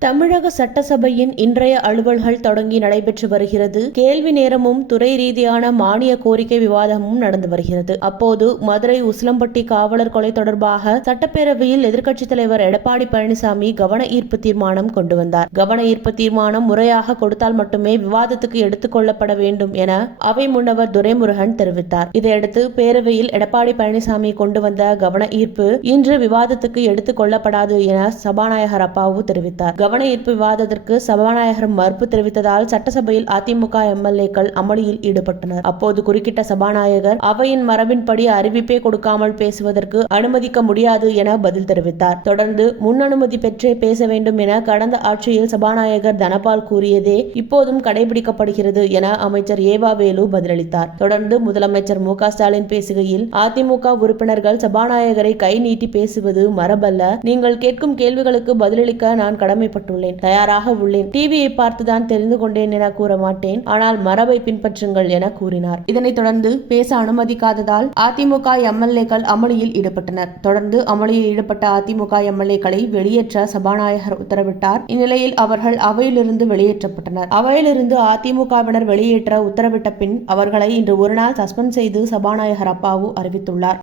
தமிழக சட்டசபையின் இன்றைய அலுவல்கள் தொடங்கி நடைபெற்று வருகிறது. கேள்வி நேரமும் துறை ரீதியான மானிய கோரிக்கை விவாதமும் நடந்து வருகிறது. அப்போது மதுரை உசிலம்பட்டி காவலர் கொலை தொடர்பாக சட்டப்பேரவையில் எதிர்க்கட்சித் தலைவர் எடப்பாடி பழனிசாமி கவன ஈர்ப்பு தீர்மானம் கொண்டு வந்தார். கவன ஈர்ப்பு தீர்மானம் முறையாக கொடுத்தால் மட்டுமே விவாதத்துக்கு எடுத்துக் கொள்ளப்பட வேண்டும் என அவை முன்னவர் துரைமுருகன் தெரிவித்தார். இதையடுத்து பேரவையில் எடப்பாடி பழனிசாமி கொண்டு வந்த கவன ஈர்ப்பு இன்று விவாதத்துக்கு எடுத்துக் கொள்ளப்படாது என சபாநாயகர் அப்பாவு தெரிவித்தார். கவன ஈர்ப்பு விவாதத்திற்கு சபாநாயகர் மறுப்பு தெரிவித்ததால் சட்டசபையில் அதிமுக எம்எல்ஏக்கள் அமளியில் ஈடுபட்டனர். அப்போது குறுக்கிட்ட சபாநாயகர் அவையின் மரபின்படி அறிவிப்பே கொடுக்காமல் பேசுவதற்கு அனுமதிக்க முடியாது என பதில் தெரிவித்தார். தொடர்ந்து முன் அனுமதி பெற்றே பேச வேண்டும் என கடந்த ஆட்சியில் சபாநாயகர் தனபால் கூறியதே இப்போதும் கடைபிடிக்கப்படுகிறது என அமைச்சர் ஏவா வேலு பதிலளித்தார். தொடர்ந்து முதலமைச்சர் மு.க. ஸ்டாலின் பேசுகையில், அதிமுக உறுப்பினர்கள் சபாநாயகரை கை நீட்டி பேசுவது மரபல்ல. நீங்கள் கேட்கும் கேள்விகளுக்கு பதிலளிக்க நான் கடமை தயாராக உள்ளேன். டிவியை பார்த்துதான் தெரிந்து கொண்டேன் என கூற மாட்டேன். ஆனால் மரபை பின்பற்றுங்கள் என கூறினார். இதனைத் தொடர்ந்து பேச அனுமதிக்காததால் அதிமுக எம்எல்ஏக்கள் அமளியில் ஈடுபட்டனர். தொடர்ந்து அமளியில் ஈடுபட்ட அதிமுக எம்எல்ஏக்களை வெளியேற்ற சபாநாயகர் உத்தரவிட்டார். இந்நிலையில் அவர்கள் அவையிலிருந்து வெளியேற்றப்பட்டனர். அவையிலிருந்து அதிமுகவினர் வெளியேற்ற உத்தரவிட்ட பின் அவர்களை இன்று ஒருநாள் சஸ்பெண்ட் செய்து சபாநாயகர் அப்பாவு அறிவித்துள்ளார்.